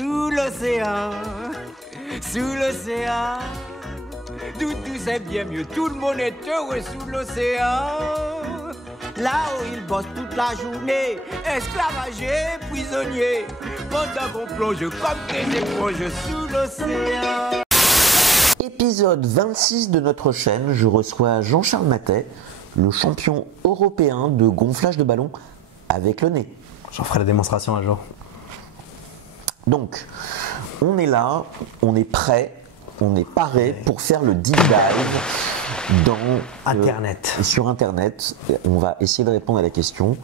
sous l'océan, tout c'est bien mieux, tout le monde est heureux sous l'océan. Là où ils bossent toute la journée, esclavagés, prisonniers, pendant qu'on plonge comme des éponges sous l'océan. Épisode 26 de notre chaîne, je reçois Jean-Charles Matet, le champion européen de gonflage de ballon avec le nez. J'en ferai la démonstration un jour. Donc, on est là, on est prêt, on est paré pour faire le deep dive sur Internet. On va essayer de répondre à la question,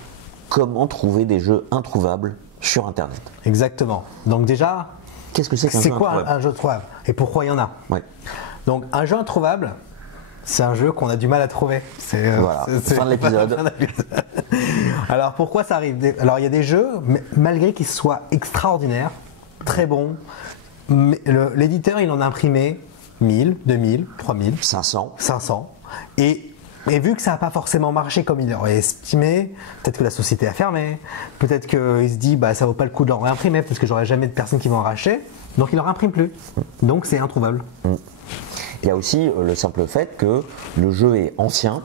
comment trouver des jeux introuvables sur Internet? Exactement. Donc déjà, qu'est-ce que c'est qu'un jeu introuvable? C'est quoi un jeu introuvable? Et pourquoi il y en a? Ouais. Donc un jeu introuvable, c'est un jeu qu'on a du mal à trouver. Voilà, fin de l'épisode. Alors pourquoi ça arrive? Alors il y a des jeux, malgré qu'ils soient extraordinaires, très bons, l'éditeur il en a imprimé 1000, 2000, 3000, 500. Et vu que ça n'a pas forcément marché comme il aurait estimé, peut-être que la société a fermé, peut-être qu'il se dit ça vaut pas le coup de leur réimprimer parce que j'aurai jamais de personnes qui vont en racheter, donc il ne leur imprime plus. Donc c'est introuvable. Il y a aussi le simple fait que le jeu est ancien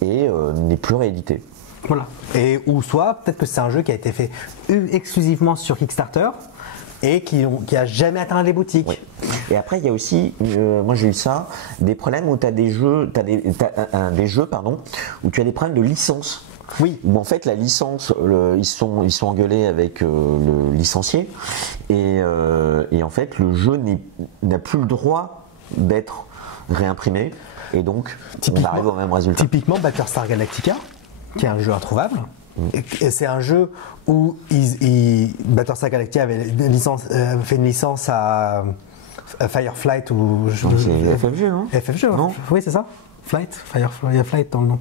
et n'est plus réédité. Voilà. Et ou soit peut-être que c'est un jeu qui a été fait exclusivement sur Kickstarter et qui a jamais atteint les boutiques. Oui. Et après il y a aussi, moi j'ai eu ça, des problèmes où tu as des jeux, où tu as des problèmes de licence. Oui. Où en fait la licence, ils sont engueulés avec le licencié et en fait le jeu n'a plus le droit d'être réimprimé et donc on arrive au même résultat. Typiquement Battlestar Galactica, qui est un jeu introuvable. Et c'est un jeu où Battlestar Galactica avait fait une licence à Fireflight ou c'est FFG, non? FFG, non? Oui, c'est ça. Fireflight dans le nom.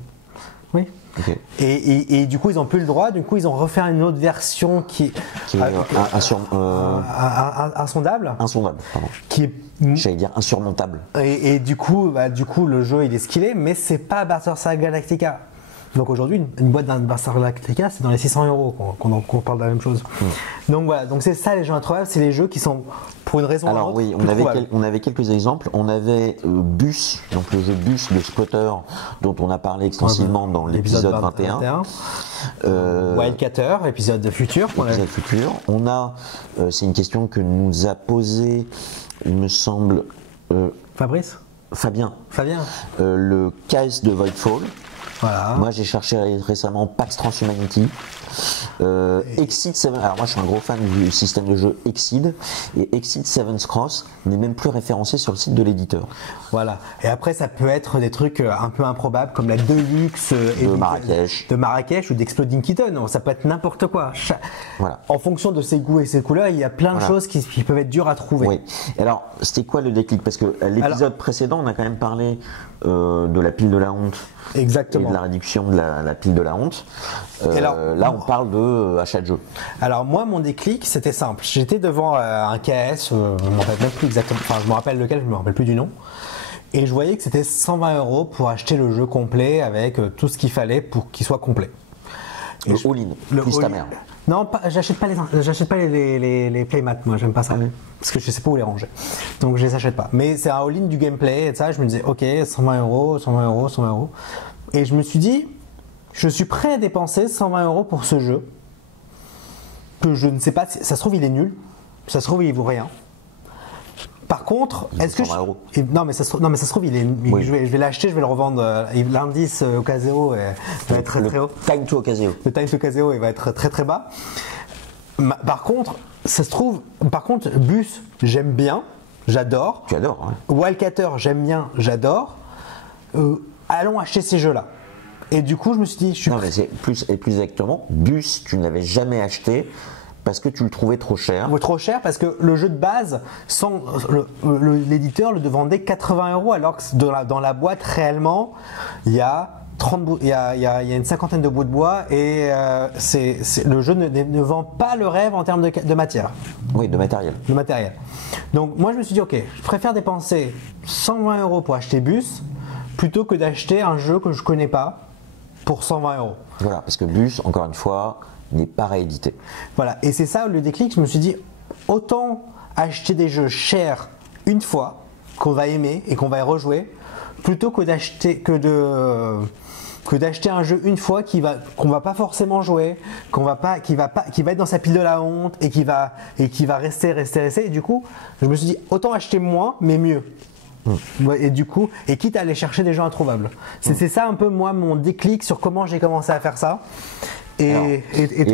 Oui. Okay. Et du coup, ils n'ont plus le droit. Du coup, ils ont refait une autre version qui est insondable. Insondable, pardon. J'allais dire insurmontable. Et du coup, le jeu il est ce qu'il est, mais c'est pas Battlestar Galactica. Donc aujourd'hui, une boîte d'un Battlestar Galactica, c'est dans les 600 € qu'on parle de la même chose. Donc voilà, donc c'est ça les jeux introuvables, c'est les jeux qui sont pour une raison ou une autre. Alors oui, on avait quelques exemples. On avait Bus, donc le jeu Bus de Spotter, dont on a parlé extensivement dans l'épisode 21. Wildcatter, épisode futur. On a, c'est une question que nous a posée, il me semble, Fabien. Le KS de Voidfall. Voilà. Moi j'ai cherché récemment Pax Transhumanity, Exceed 7. Alors moi je suis un gros fan du système de jeu Exceed, et Exceed 7's Cross n'est même plus référencé sur le site de l'éditeur. Voilà. Et après ça peut être des trucs un peu improbables comme la Deluxe de Marrakech ou d'Exploding Kitten. Ça peut être n'importe quoi. Voilà. En fonction de ses goûts et ses couleurs, il y a plein de choses qui peuvent être dures à trouver. Oui. Alors c'était quoi le déclic? Parce que l'épisode précédent on a quand même parlé de la pile de la honte. Exactement. Et de la réduction de la pile de la honte. Là, on parle de achat de jeu. Alors moi, mon déclic, c'était simple. J'étais devant un KS, je ne me rappelle même plus exactement. Enfin, je me rappelle lequel, je me rappelle plus du nom. Et je voyais que c'était 120 € pour acheter le jeu complet avec tout ce qu'il fallait pour qu'il soit complet. Et all-in, plus ta mère. Non, j'achète pas les playmats, moi j'aime pas ça, parce que je sais pas où les ranger. Donc je les achète pas. Mais c'est un all-in du gameplay et ça, je me disais ok, 120 €. Et je me suis dit, je suis prêt à dépenser 120 € pour ce jeu, que je ne sais pas, ça se trouve il est nul, ça se trouve il vaut rien. Par contre, est-ce que non mais ça se trouve il est, oui. je vais l'acheter, je vais le revendre. L'indice Ocaseo va être très haut. Time to Ocaseo. Le time to Ocaseo il va être très bas. Par contre, ça se trouve. Par contre, Bus j'aime bien, j'adore. Tu adores. Ouais. Wildcatter j'aime bien, j'adore. Allons acheter ces jeux-là. Et du coup, je me suis dit, mais c'est plus exactement. Bus, tu ne l'avais jamais acheté. Parce que tu le trouvais trop cher. Trop cher parce que le jeu de base, l'éditeur le vendait 80 € alors que dans la boîte réellement, il y a une cinquantaine de bouts de bois et le jeu ne vend pas le rêve en termes de matière. Oui, de matériel. Donc moi je me suis dit ok, je préfère dépenser 120 € pour acheter Bus plutôt que d'acheter un jeu que je connais pas pour 120 €. Voilà, parce que Bus, encore une fois, n'est pas réédité. Voilà, et c'est ça le déclic. Je me suis dit, autant acheter des jeux chers une fois, qu'on va aimer et qu'on va y rejouer, plutôt que d'acheter un jeu une fois qu'on va pas forcément jouer, qui va être dans sa pile de la honte et qui va rester. Et du coup, je me suis dit autant acheter moins mais mieux. Et du coup, quitte à aller chercher des jeux introuvables. C'est ça un peu moi mon déclic sur comment j'ai commencé à faire ça. Et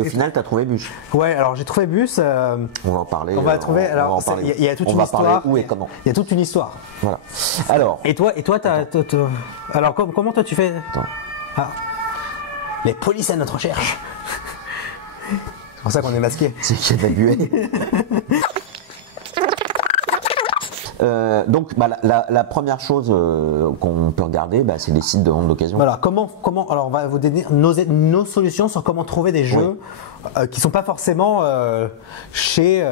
au final, tu as trouvé Bus. Ouais, alors j'ai trouvé Bus. On va en parler. On va trouver. Alors, il y a toute une histoire. Où et comment. Il y a toute une histoire. Voilà. Alors. Et toi, alors comment toi tu fais? Attends. Ah. Les polices à notre recherche. C'est pour ça qu'on est masqué. C'est qu'il y a de la buée. Donc la première chose qu'on peut regarder, c'est les sites de vente d'occasion. Voilà, alors on va vous donner nos solutions sur comment trouver des jeux qui sont pas forcément chez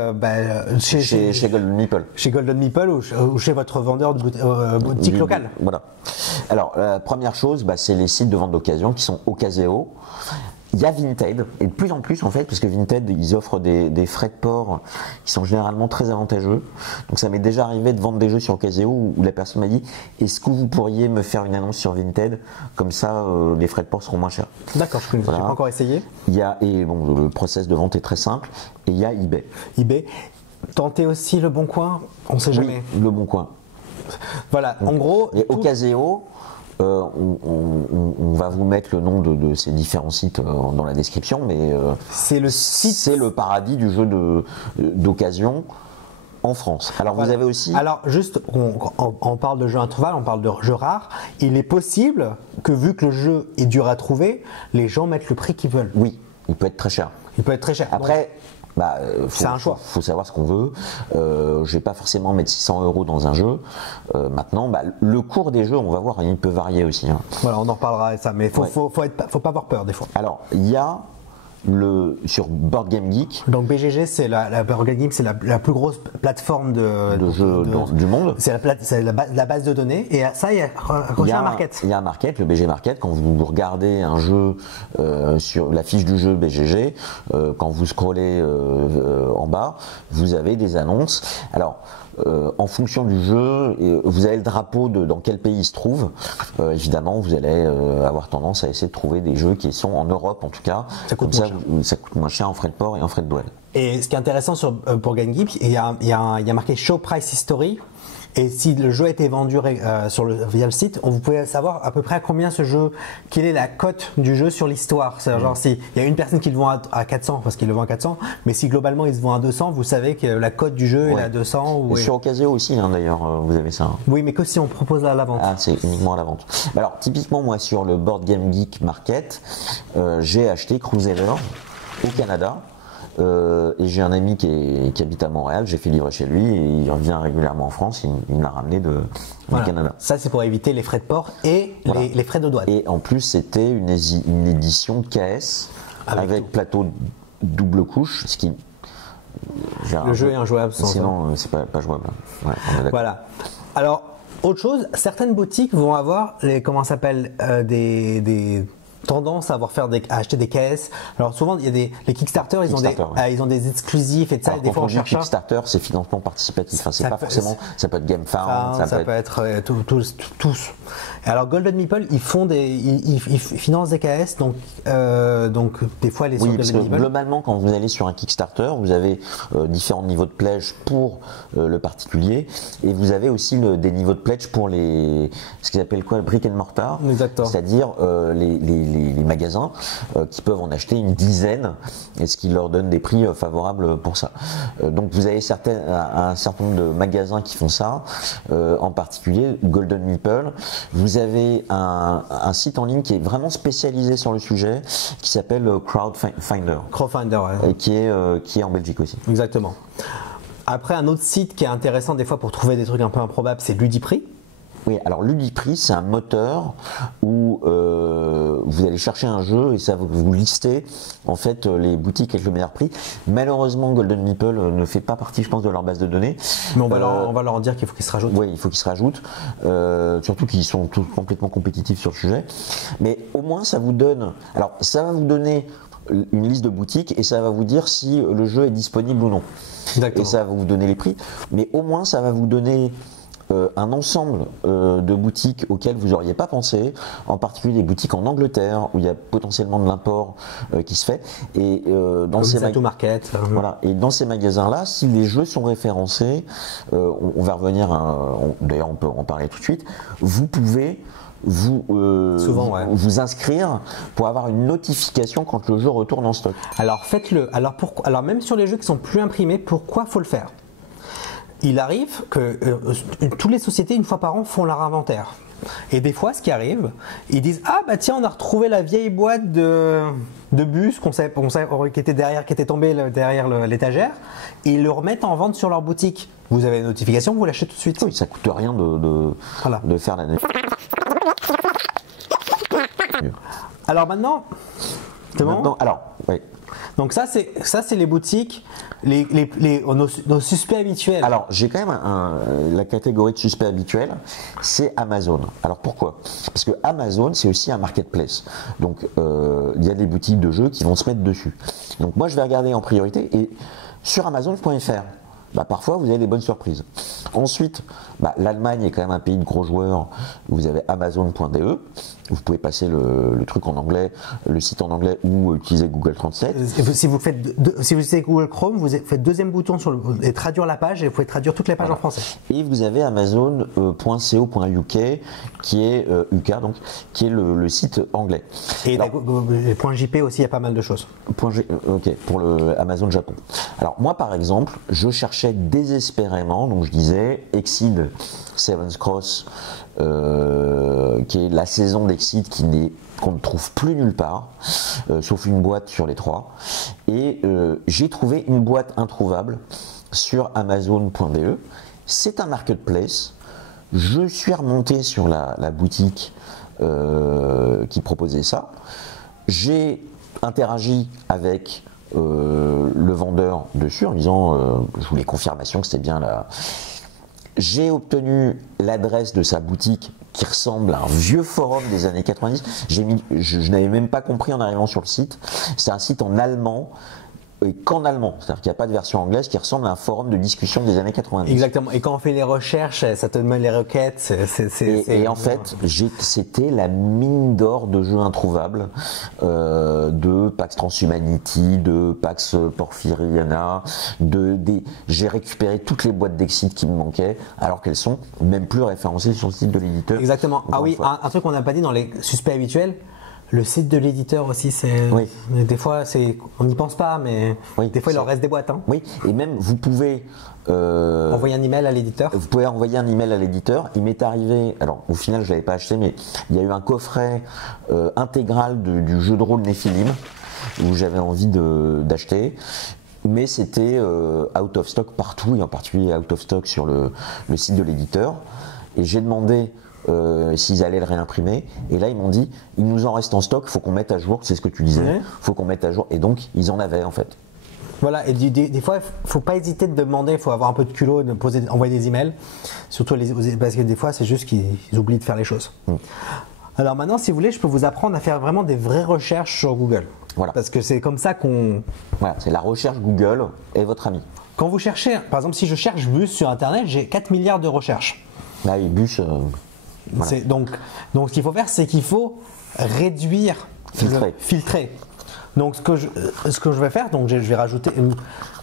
Golden Meeple. Chez Golden Meeple ou chez votre vendeur de boutique locale. Voilà. Alors la première chose, c'est les sites de vente d'occasion qui sont Ocaseo. Il y a Vinted, et de plus en plus en fait, parce que Vinted, ils offrent des frais de port qui sont généralement très avantageux. Donc ça m'est déjà arrivé de vendre des jeux sur Ocaseo où la personne m'a dit « Est-ce que vous pourriez me faire une annonce sur Vinted? Comme ça, les frais de port seront moins chers. » D'accord, je n'ai pas encore essayé. Le process de vente est très simple. Et il y a eBay. eBay. Tentez aussi Le Bon Coin, on ne sait jamais. Le Bon Coin. Voilà, en gros. Et Ocaseo. On va vous mettre le nom de ces différents sites dans la description, mais c'est le paradis du jeu d'occasion en France. Alors vous avez aussi. Alors juste, on parle de jeux introuvables, on parle de jeux rares. Il est possible que vu que le jeu est dur à trouver, les gens mettent le prix qu'ils veulent. Oui, il peut être très cher. Après. C'est un choix. Faut savoir ce qu'on veut. Je vais pas forcément mettre 600 € dans un jeu. Maintenant, le cours des jeux, on va voir, il peut varier aussi. Hein. Voilà, on en reparlera de ça, mais faut pas avoir peur des fois. Alors, il y a sur Board Game Geek. Donc BGG, c'est Board Game Geek, c'est la plus grosse plateforme de jeux du monde. C'est la base de données. Et ça, il y a un market. Il y a un market, le BG Market. Quand vous regardez un jeu sur la fiche du jeu BGG, quand vous scrollez en bas, vous avez des annonces. Alors, en fonction du jeu, vous avez le drapeau dans quel pays il se trouve. Évidemment, vous allez avoir tendance à essayer de trouver des jeux qui sont en Europe, en tout cas. Ça coûte moins cher en frais de port et en frais de douane. Et ce qui est intéressant pour Game Geek, il y a marqué Show Price History. Et si le jeu a été vendu via le site, vous pouvez savoir à peu près à combien ce jeu, quelle est la cote du jeu sur l'histoire. C'est genre s'il y a une personne qui le vend à 400 parce qu'il le vend à 400, mais si globalement il se vend à 200, vous savez que la cote du jeu est à 200. Et sur Ocaseo aussi, d'ailleurs, vous avez ça. Oui, mais que si on propose à la vente. Ah, c'est uniquement à la vente. Alors typiquement, moi sur le Board Game Geek Market, j'ai acheté Crusader au Canada. Et j'ai un ami qui habite à Montréal, j'ai fait livrer chez lui et il revient régulièrement en France, il me l'a ramené du Canada. Ça c'est pour éviter les frais de port et les frais de douane. Et en plus c'était une édition KS avec plateau double couche, ce qui... Le jeu est injouable sans ça. Sinon c'est pas jouable. Ouais, voilà. Alors, autre chose, certaines boutiques vont avoir des tendance à acheter des caisses. Alors souvent il y a les Kickstarter, ils ont des exclusifs et de ça. Alors, et des fois on cherche Kickstarter, c'est financement participatif. Enfin, c'est pas forcément. Ça peut être GameFound, ça peut être tous. Alors Golden Meeple, ils financent des KS, donc des fois les. Oui, parce que globalement, quand vous allez sur un Kickstarter, vous avez différents niveaux de pledge pour le particulier, et vous avez aussi des niveaux de pledge pour ce qu'ils appellent le brick and mortar, c'est-à-dire les magasins qui peuvent en acheter une dizaine, et ce qui leur donne des prix favorables pour ça. Donc vous avez un certain nombre de magasins qui font ça, en particulier Golden Meeple. Vous avez un site en ligne qui est vraiment spécialisé sur le sujet, qui s'appelle Crowdfinder. Et qui est en Belgique aussi. Exactement. Après, un autre site qui est intéressant des fois pour trouver des trucs un peu improbables, c'est Ludiprix. Oui, alors Ludiprix, c'est un moteur où vous allez chercher un jeu et ça vous listez en fait les boutiques avec le meilleur prix. Malheureusement, Golden Meeple ne fait pas partie, je pense, de leur base de données. Mais on va leur dire qu'il faut qu'ils se rajoutent. Oui, il faut qu'ils se rajoutent. Surtout qu'ils sont tous complètement compétitifs sur le sujet. Mais au moins, ça vous donne. Alors, ça va vous donner une liste de boutiques et ça va vous dire si le jeu est disponible ou non. Exactement. Et ça va vous donner les prix. Mais au moins, ça va vous donner un ensemble de boutiques auxquelles vous n'auriez pas pensé, en particulier des boutiques en Angleterre où il y a potentiellement de l'import qui se fait. Et dans ces Market. Voilà. Et dans ces magasins-là, si les jeux sont référencés, on va revenir. D'ailleurs, on peut en parler tout de suite. Vous pouvez vous inscrire pour avoir une notification quand le jeu retourne en stock. Alors faites-le. Alors même sur les jeux qui sont plus imprimés, pourquoi faut le faire? Il arrive que toutes les sociétés, une fois par an, font leur inventaire. Et des fois, ce qui arrive, ils disent « Ah bah tiens, on a retrouvé la vieille boîte de bus qui était tombée derrière l'étagère. » Et ils le remettent en vente sur leur boutique. Vous avez une notification, vous l'achetez tout de suite. Oui, ça coûte rien de faire la notification. Alors maintenant, oui. Donc ça c'est les boutiques, nos suspects habituels. Alors j'ai quand même la catégorie de suspects habituels, c'est Amazon. Alors pourquoi? Parce que Amazon c'est aussi un marketplace. Donc il y a des boutiques de jeux qui vont se mettre dessus. Donc moi je vais regarder en priorité et sur Amazon.fr. Parfois vous avez des bonnes surprises. Ensuite, l'Allemagne est quand même un pays de gros joueurs. Vous avez Amazon.de. Vous pouvez passer le truc en anglais, le site en anglais ou utiliser Google Translate. Si vous utilisez Google Chrome, vous faites deuxième bouton et traduire la page et vous pouvez traduire toutes les pages en français. Et vous avez Amazon.co.uk qui est UK donc qui est le site anglais. Et .jp aussi, il y a pas mal de choses. Ok, pour le Amazon Japon. Alors moi par exemple, je cherchais désespérément, donc je disais Exceed Seventh Cross, qui est la saison d'Exceed qu'on ne trouve plus nulle part, sauf une boîte sur les 3. Et j'ai trouvé une boîte introuvable sur Amazon.de. C'est un marketplace. Je suis remonté sur la boutique qui proposait ça. J'ai interagi avec le vendeur dessus en disant je voulais confirmation que c'était bien là. J'ai obtenu l'adresse de sa boutique qui ressemble à un vieux forum des années 90. Je n'avais même pas compris en arrivant sur le site. C'est un site en allemand et qu'en allemand. C'est-à-dire qu'il n'y a pas de version anglaise qui ressemble à un forum de discussion des années 90. Exactement. Et quand on fait les recherches, ça te demande les requêtes. Et en fait, c'était la mine d'or de jeux introuvables, de Pax Transhumanity, de Pax Porphyriana, j'ai récupéré toutes les boîtes d'Exceed qui me manquaient, alors qu'elles sont même plus référencées sur le site de l'éditeur. Exactement. Ah oui, un truc qu'on n'a pas dit dans les suspects habituels. Le site de l'éditeur aussi, c'est des fois, on n'y pense pas, mais des fois il leur reste des boîtes. Hein. Oui, et même vous pouvez envoyer un email à l'éditeur. Vous pouvez envoyer un email à l'éditeur. Il m'est arrivé, alors au final je l'avais pas acheté, mais il y a eu un coffret intégral du jeu de rôle Nephilim où j'avais envie d'acheter. Mais c'était out of stock partout, et en particulier out of stock sur le site de l'éditeur. Et j'ai demandé s'ils allaient le réimprimer, et là ils m'ont dit il nous en reste en stock, faut qu'on mette à jour, c'est ce que tu disais, faut qu'on mette à jour, et donc ils en avaient en fait. Voilà, et des fois il faut pas hésiter de demander, il faut avoir un peu de culot, envoyer des emails, surtout parce que des fois c'est juste qu'ils oublient de faire les choses. Alors maintenant, si vous voulez, je peux vous apprendre à faire vraiment des vraies recherches sur Google. Voilà. Parce que c'est comme ça qu'on... Voilà, c'est la recherche Google est votre ami. Quand vous cherchez, par exemple si je cherche bus sur internet, j'ai 4 milliards de recherches. Là, les bus... Voilà. Donc ce qu'il faut faire, c'est qu'il faut réduire, filtrer. Donc ce que je vais faire, donc je vais rajouter,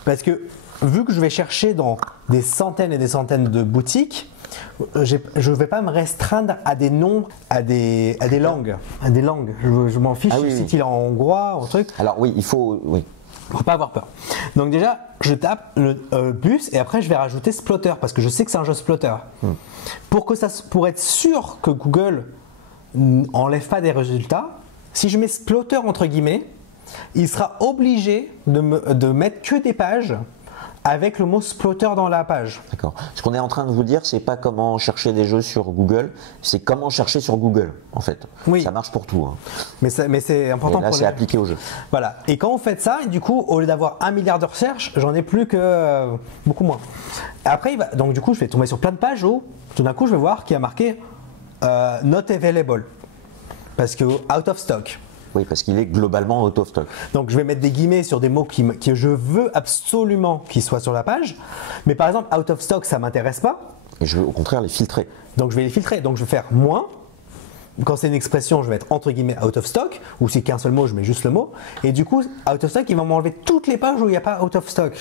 parce que vu que je vais chercher dans des centaines et des centaines de boutiques, je ne vais pas me restreindre à des noms, à des langues. Je m'en fiche si il est en hongrois ou un truc. Alors oui, il faut... Oui. Il ne faut pas avoir peur. Donc déjà, je tape le bus et après je vais rajouter Splotter parce que je sais que c'est un jeu Splotter. Pour être sûr que Google n'enlève pas des résultats, si je mets Splotter entre guillemets, il sera obligé de mettre que des pages avec le mot Splotter dans la page. D'accord. Ce qu'on est en train de vous dire, c'est pas comment chercher des jeux sur Google, c'est comment chercher sur Google, en fait. Oui. Ça marche pour tout. Hein. Mais c'est important. Et là, c'est appliqué au jeu. Voilà. Et quand vous faites ça, du coup, au lieu d'avoir 1 milliard de recherches, j'en ai plus que beaucoup moins. Et après, donc du coup, je vais tomber sur plein de pages où, tout d'un coup, je vais voir qu'il y a marqué Not available. Parce que out of stock. Oui, parce qu'il est globalement out of stock. Donc je vais mettre des guillemets sur des mots que je veux absolument qu'ils soient sur la page. Mais par exemple, out of stock, ça ne m'intéresse pas. Et je veux au contraire les filtrer. Donc je vais les filtrer. Donc je vais faire moins. Quand c'est une expression, je vais mettre entre guillemets out of stock. Ou si c'est qu'un seul mot, je mets juste le mot. Et du coup, out of stock, il va m'enlever toutes les pages où il n'y a pas out of stock.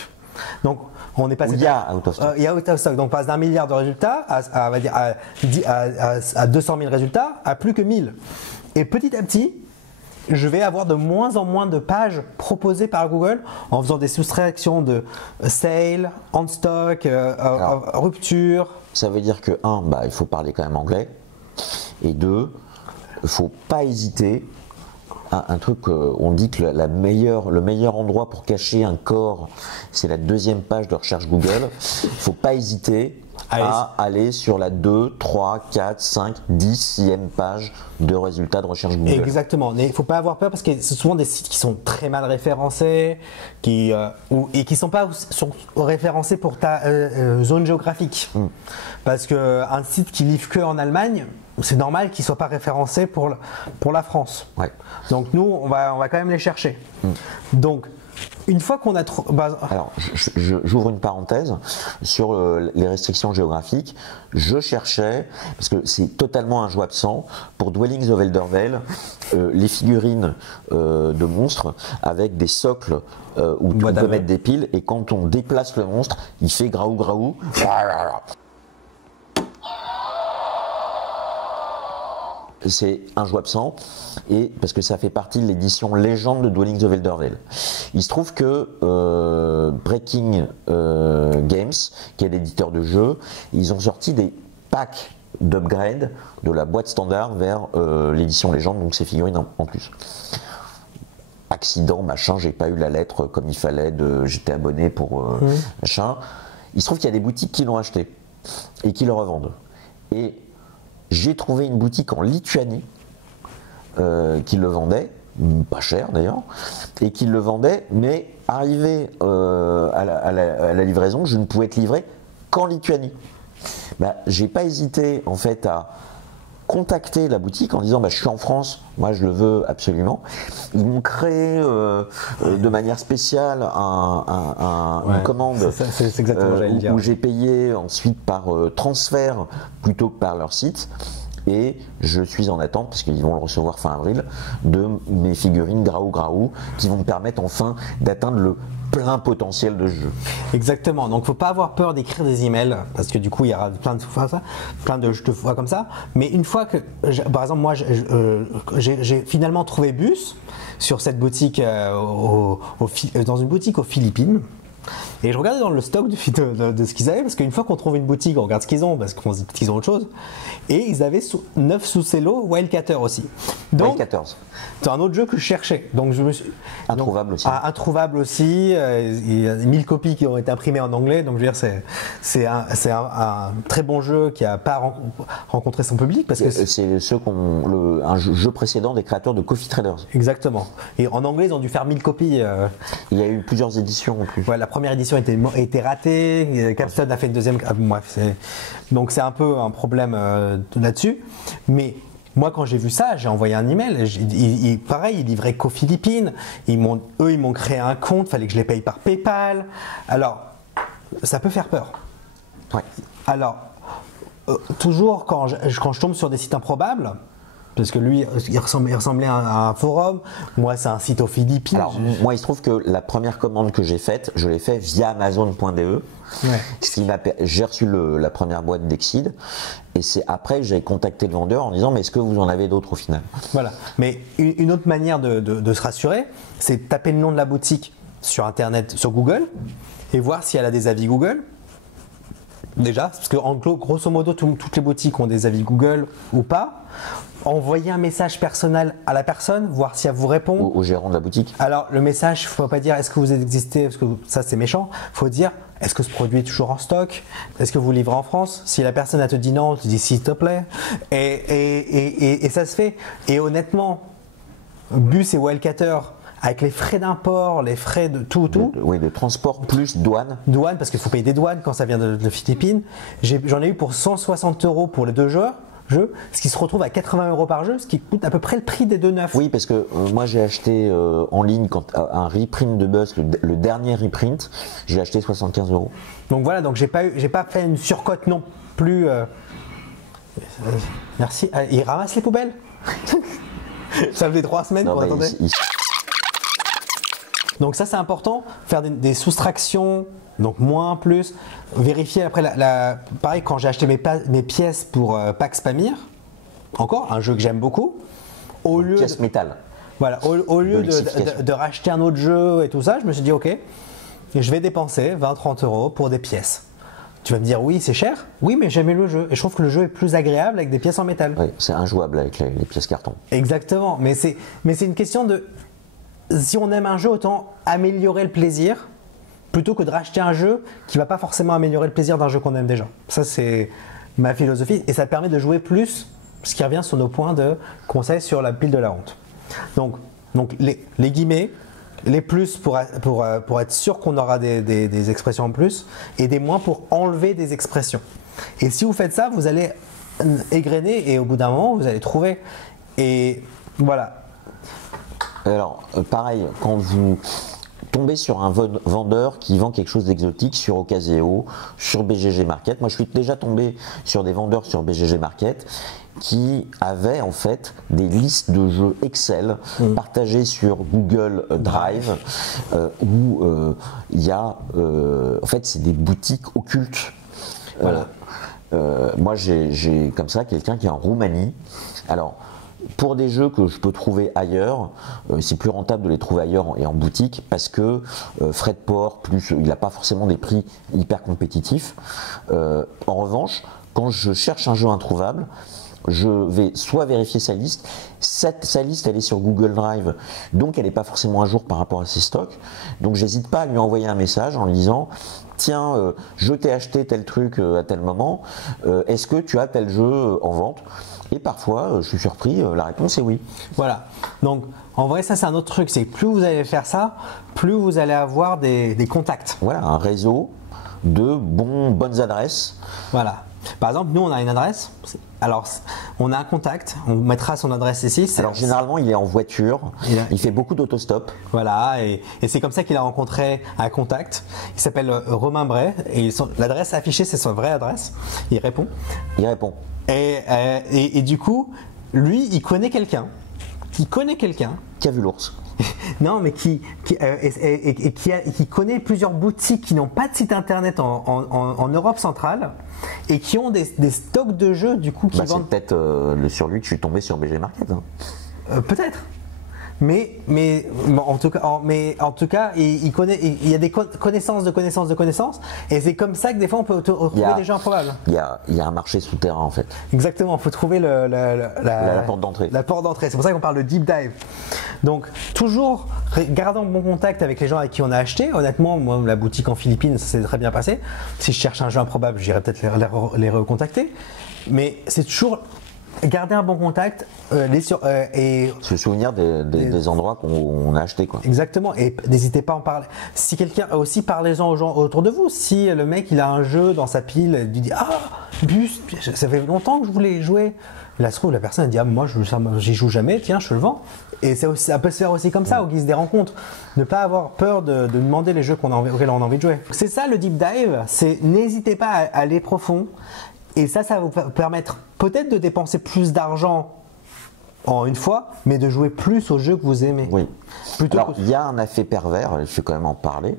Donc on est passé. Il y a out of stock. Il y a out of stock. Donc on passe d'un milliard de résultats on va dire à 200 000 résultats à plus que 1000. Et petit à petit, je vais avoir de moins en moins de pages proposées par Google en faisant des soustractions de sale, on stock, rupture. Ça veut dire que, il faut parler quand même anglais. Et 2, il ne faut pas hésiter à un truc, on dit que le meilleur endroit pour cacher un corps, c'est la 2e page de recherche Google. Il ne faut pas hésiter à aller sur la 2, 3, 4, 5, 10e page de résultats de recherche Google. Exactement, mais il ne faut pas avoir peur parce que c'est souvent des sites qui sont très mal référencés et qui ne sont pas référencés pour ta zone géographique. Parce qu'un site qui livre que en Allemagne, c'est normal qu'il ne soit pas référencé pour la France. Ouais. Donc nous, on va quand même les chercher. Donc, une fois qu'on a Alors, j'ouvre une parenthèse sur les restrictions géographiques. Je cherchais, parce que c'est totalement injouable sans, pour Dwellings of Eldervale, les figurines de monstres avec des socles où on peut mettre des piles, et quand on déplace le monstre, il fait graou graou. C'est un jouable sans, et parce que ça fait partie de l'édition Légende de Dwellings of Eldervale. Il se trouve que Breaking Games, qui est l'éditeur de jeux, ils ont sorti des packs d'upgrade de la boîte standard vers l'édition Légende, donc ces figurines en plus. Accident, machin, j'ai pas eu la lettre comme il fallait, j'étais abonné pour machin. Il se trouve qu'il y a des boutiques qui l'ont acheté et qui le revendent. Et j'ai trouvé une boutique en Lituanie qui le vendait, pas cher d'ailleurs, et qui le vendait, mais arrivé à la livraison, je ne pouvais être livré qu'en Lituanie. J'ai pas hésité en fait à contacter la boutique en disant je suis en France, moi je le veux absolument. Ils m'ont créé de manière spéciale une commande c'est exactement, où j'ai payé ensuite par transfert plutôt que par leur site. Et je suis en attente, parce qu'ils vont le recevoir fin avril, de mes figurines Graou Graou qui vont me permettre enfin d'atteindre le plein potentiel de jeu. Exactement, donc faut pas avoir peur d'écrire des emails parce que du coup il y aura plein de je te vois comme ça, mais une fois que par exemple moi j'ai finalement trouvé Bus sur cette boutique dans une boutique aux Philippines. Et je regardais dans le stock de ce qu'ils avaient, parce qu'une fois qu'on trouve une boutique, on regarde ce qu'ils ont, parce qu'on se dit qu'ils ont autre chose. Et ils avaient 9 sous cello Wildcatter aussi. Donc, Wildcatters. C'est un autre jeu que je cherchais. Donc je me suis. Introuvable aussi. Introuvable aussi. Il y a 1000 copies qui ont été imprimées en anglais. Donc je veux dire, c'est un très bon jeu qui n'a pas rencontré son public. Parce que c'est un jeu précédent des créateurs de Coffee Traders. Exactement. Et en anglais, ils ont dû faire 1000 copies. Il y a eu plusieurs éditions en plus. Ouais, la première édition était ratée. Capstone a fait une deuxième. Bref, donc c'est un peu un problème là-dessus. Mais moi, quand j'ai vu ça, j'ai envoyé un email. Pareil, ils livraient qu'aux Philippines. Ils m'ont créé un compte. Il fallait que je les paye par PayPal. Alors, ça peut faire peur. Ouais. Alors, toujours quand je tombe sur des sites improbables, parce que lui, il ressemblait à un forum. Moi, c'est un site aux Philippines. Alors, moi, il se trouve que la première commande que j'ai faite, je l'ai faite via Amazon.de. Ouais. J'ai reçu la première boîte d'Exceed. Et c'est après que j'ai contacté le vendeur en disant, mais est-ce que vous en avez d'autres au final? Voilà. Mais une autre manière de se rassurer, c'est de taper le nom de la boutique sur Internet, sur Google, et voir si elle a des avis Google. Déjà, parce que grosso modo, toutes les boutiques ont des avis Google ou pas. Envoyer un message personnel à la personne, voir si elle vous répond. Au gérant de la boutique. Alors, le message, il ne faut pas dire est-ce que vous existez, parce que ça c'est méchant. Il faut dire est-ce que ce produit est toujours en stock? Est-ce que vous livrez en France? Si la personne elle te dit non, tu dis s'il te plaît. Et ça se fait. Et honnêtement, Bus et Wildcatter, avec les frais d'import, les frais de tout. De transport plus douane. Douane, parce qu'il faut payer des douanes quand ça vient de Philippines. J'en ai eu pour 160 € pour les 2 jeux. jeux, ce qui se retrouve à 80 € par jeu, ce qui coûte à peu près le prix des deux neufs. Oui, parce que moi j'ai acheté en ligne un reprint de Buzz, le dernier reprint, j'ai acheté 75 €. Donc voilà, donc j'ai pas fait une surcote non plus. Merci. Il ramasse les poubelles. Ça fait 3 semaines qu'on attendait. Donc ça c'est important, faire des soustractions, donc moins, plus, vérifier après pareil quand j'ai acheté mes pièces pour Pax Pamir, encore un jeu que j'aime beaucoup, au lieu pièce métal. Voilà, au lieu de racheter un autre jeu et tout ça, je me suis dit ok, je vais dépenser 20-30 € pour des pièces. Tu vas me dire oui c'est cher, oui mais j'aimais le jeu et je trouve que le jeu est plus agréable avec des pièces en métal. Oui, c'est injouable avec les pièces carton. Exactement, mais c'est une question de si on aime un jeu, autant améliorer le plaisir plutôt que de racheter un jeu qui ne va pas forcément améliorer le plaisir d'un jeu qu'on aime déjà. Ça, c'est ma philosophie et ça permet de jouer plus, ce qui revient sur nos points de conseil sur la pile de la honte. Donc les guillemets, les plus pour être sûr qu'on aura des expressions en plus et des moins pour enlever des expressions. Et si vous faites ça, vous allez égrener et au bout d'un moment, vous allez trouver. Et voilà. Alors, pareil, quand vous tombez sur un vendeur qui vend quelque chose d'exotique sur Ocaseo, sur BGG Market, moi je suis déjà tombé sur des vendeurs sur BGG Market qui avaient en fait des listes de jeux Excel partagées sur Google Drive où il y a, en fait c'est des boutiques occultes. Voilà. Moi j'ai comme ça quelqu'un qui est en Roumanie. Alors, pour des jeux que je peux trouver ailleurs, c'est plus rentable de les trouver ailleurs et en boutique parce que frais de port, plus il n'a pas forcément des prix hyper compétitifs. En revanche, quand je cherche un jeu introuvable, je vais soit vérifier sa liste. Sa liste, elle est sur Google Drive, donc elle n'est pas forcément à jour par rapport à ses stocks. Donc j'hésite pas à lui envoyer un message en lui disant tiens, je t'ai acheté tel truc à tel moment, est-ce que tu as tel jeu en vente? Et parfois, je suis surpris, la réponse est oui. Voilà. Donc, en vrai, ça, c'est un autre truc. C'est que plus vous allez faire ça, plus vous allez avoir des contacts. Voilà, un réseau de bonnes adresses. Voilà. Par exemple, nous, on a une adresse. Alors, on a un contact. On mettra son adresse ici. Alors, généralement, il est en voiture. Il fait beaucoup d'autostop. Voilà. Et c'est comme ça qu'il a rencontré un contact. Il s'appelle Romain Bray. Et l'adresse affichée, c'est sa vraie adresse. Il répond. Et du coup, lui, il connaît quelqu'un qui a vu l'ours. Non, mais qui connaît plusieurs boutiques qui n'ont pas de site internet en Europe centrale et qui ont des stocks de jeux du coup qui vendent. C'est peut-être sur lui que je suis tombé sur BG Market. Peut-être. Mais en tout cas, il connaît. Il y a des connaissances de connaissances, et c'est comme ça que des fois on peut retrouver des gens improbables. Il y a un marché souterrain en fait. Exactement. Il faut trouver la porte d'entrée. La porte d'entrée. C'est pour ça qu'on parle de deep dive. Donc toujours gardant bon contact avec les gens avec qui on a acheté. Honnêtement, moi la boutique en Philippines, ça s'est très bien passé. Si je cherche un jeu improbable, j'irai peut-être les recontacter. Mais c'est toujours garder un bon contact et se souvenir des endroits qu'on a achetés quoi. Exactement, et n'hésitez pas à en parler. Si quelqu'un aussi, parlez-en aux gens autour de vous. Si le mec il a un jeu dans sa pile, il dit Bus, ça fait longtemps que je voulais y jouer. Là se trouve la personne elle dit moi j'y joue jamais, tiens je te le vends. Et ça peut se faire aussi comme ça au guise des rencontres. Ne pas avoir peur de demander les jeux auxquels on a envie de jouer. C'est ça le deep dive, c'est n'hésitez pas à aller profond. Et ça va vous permettre peut-être de dépenser plus d'argent en une fois, mais de jouer plus aux jeux que vous aimez. Oui. Alors, il y a un effet pervers, il faut quand même en parler,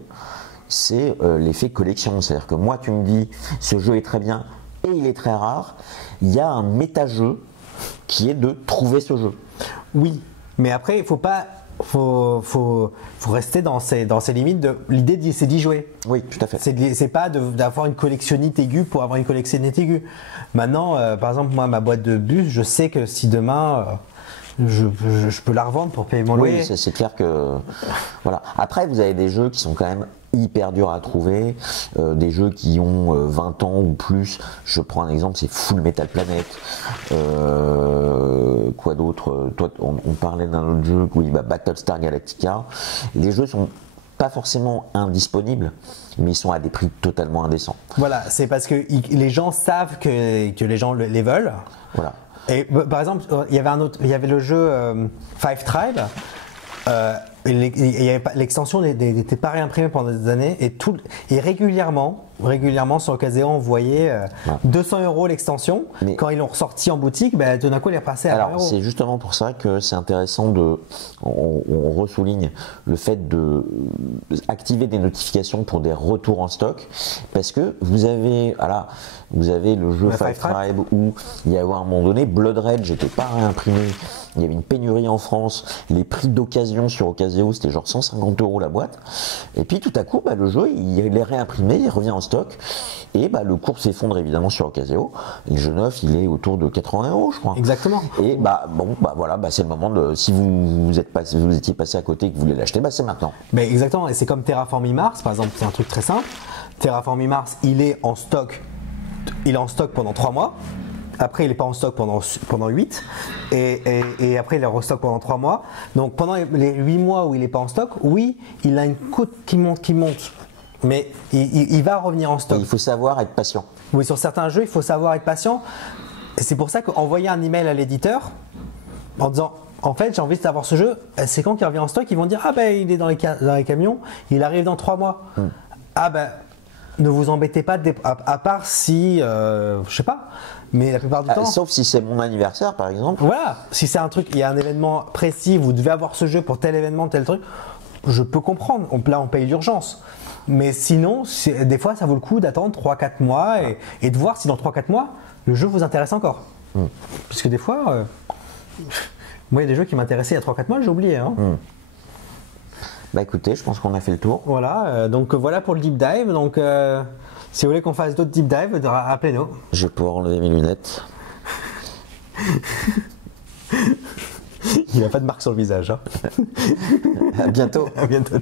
c'est l'effet collection. C'est-à-dire que moi, tu me dis, ce jeu est très bien et il est très rare, il y a un méta-jeu qui est de trouver ce jeu. Oui, mais après, il faut rester dans ces limites de l'idée c'est d'y jouer. Oui, tout à fait. C'est pas d'avoir une collectionnite aiguë pour avoir une collectionnite aiguë. Maintenant, par exemple, moi, ma boîte de bus, je sais que si demain je peux la revendre pour payer mon loyer. Oui, c'est clair que voilà. Après, vous avez des jeux qui sont quand même hyper durs à trouver, des jeux qui ont 20 ans ou plus. Je prends un exemple, c'est Full Metal Planet. Quoi d'autre? Toi, on parlait d'un autre jeu, oui, Battlestar Galactica. Les jeux sont pas forcément indisponibles, mais ils sont à des prix totalement indécents. Voilà, c'est parce que les gens savent que les gens les veulent. Voilà. Et par exemple, il y avait le jeu Five Tribe. L'extension n'était pas réimprimée pendant des années et régulièrement sur Ocaseo on voyait 200 € l'extension. Quand ils l'ont ressorti en boutique, ben, tout d'un coup il est repassé à 20 €. C'est justement pour ça que c'est intéressant on ressouligne le fait de activer des notifications pour des retours en stock, parce que vous avez le jeu Five Tribe où il y a eu à un moment donné Blood Rage n'était pas réimprimé. Il y avait une pénurie en France, les prix d'occasion sur Ocaseo c'était genre 150 € la boîte, et puis tout à coup le jeu il est réimprimé, il revient en stock, et le cours s'effondre évidemment sur Ocaseo, et le jeu neuf il est autour de 80 € je crois. Exactement. Et voilà, c'est le moment de, si vous étiez passé à côté et que vous voulez l'acheter, c'est maintenant. Mais exactement, et c'est comme Terraforming Mars par exemple, c'est un truc très simple. Terraforming Mars il est en stock pendant 3 mois. Après, il n'est pas en stock pendant 8 et après, il est en stock pendant 3 mois. Donc, pendant les 8 mois où il n'est pas en stock, oui, il a une cote qui monte. Mais il va revenir en stock. Et il faut savoir être patient. Oui, sur certains jeux, il faut savoir être patient. Et c'est pour ça qu'envoyer un email à l'éditeur en disant en fait, j'ai envie d'avoir ce jeu, c'est quand qu'il revient en stock, ils vont dire ah ben il est dans les camions, il arrive dans 3 mois. Ah ben ne vous embêtez pas, à part si, je sais pas, mais la plupart du temps. Sauf si c'est mon anniversaire par exemple. Voilà, si c'est un truc, il y a un événement précis, vous devez avoir ce jeu pour tel événement, tel truc, je peux comprendre, là on paye l'urgence. Mais sinon, des fois ça vaut le coup d'attendre 3-4 mois et de voir si dans 3-4 mois, le jeu vous intéresse encore. Parce que des fois, moi il y a des jeux qui m'intéressaient il y a 3-4 mois, j'ai oublié. Hein. Écoutez, je pense qu'on a fait le tour. Voilà, donc voilà pour le deep dive. Donc si vous voulez qu'on fasse d'autres deep dive, rappelez-nous. Je vais pouvoir enlever mes lunettes. Il n'a pas de marque sur le visage. Hein. À bientôt. À bientôt.